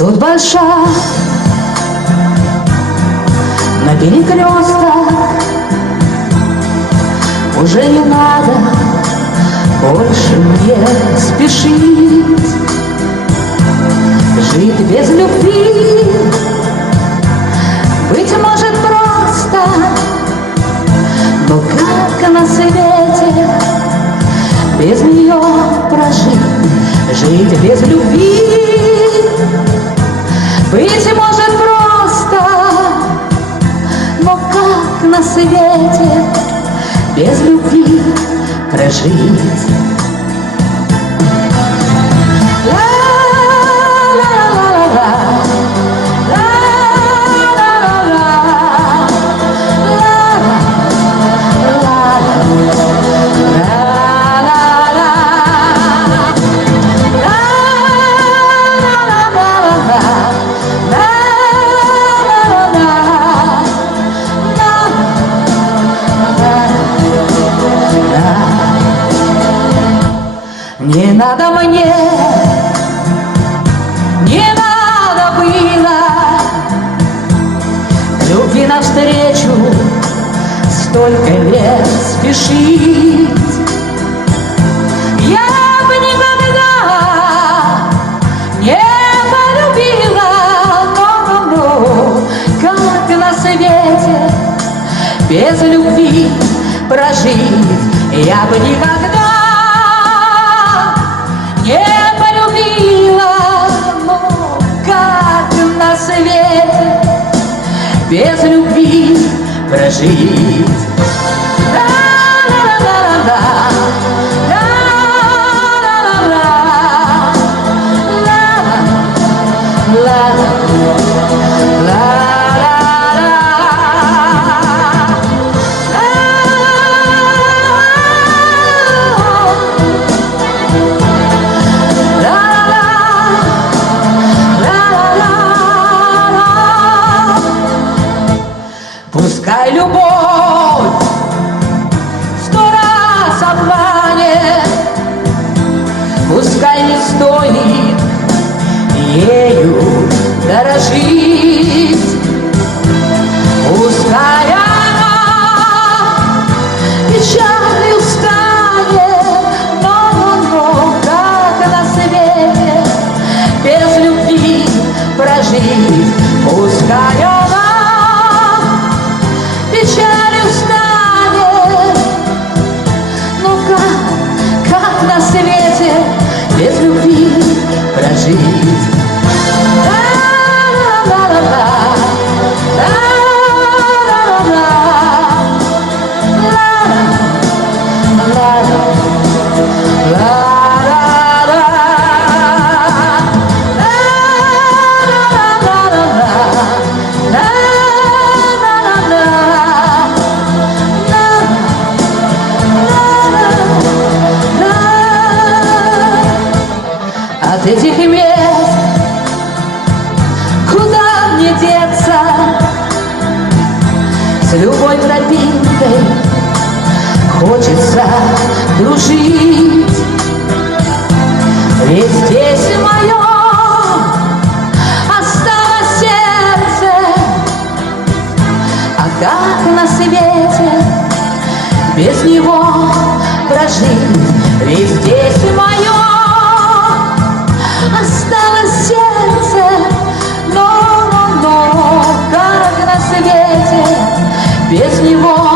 тут большая на перекрестках. Уже не надо больше мне спешить. Жить без любви Быть может просто Но как на свете Без нее прожить? Жить без свете Без любви прожить Не надо мне, не надо было. Любви навстречу столько лет спешить. Я бы никогда не полюбила но, как на свете без любви прожить. Я бы никогда не полюбила, но как на свете без любви прожить. От этих мест куда мне деться? С любой тропинкой хочется дружить. Ведь здесь мое осталось сердце, а как на свете без него прожить? Ведь здесь мое осталось сердце, но, но, но, как на свете без него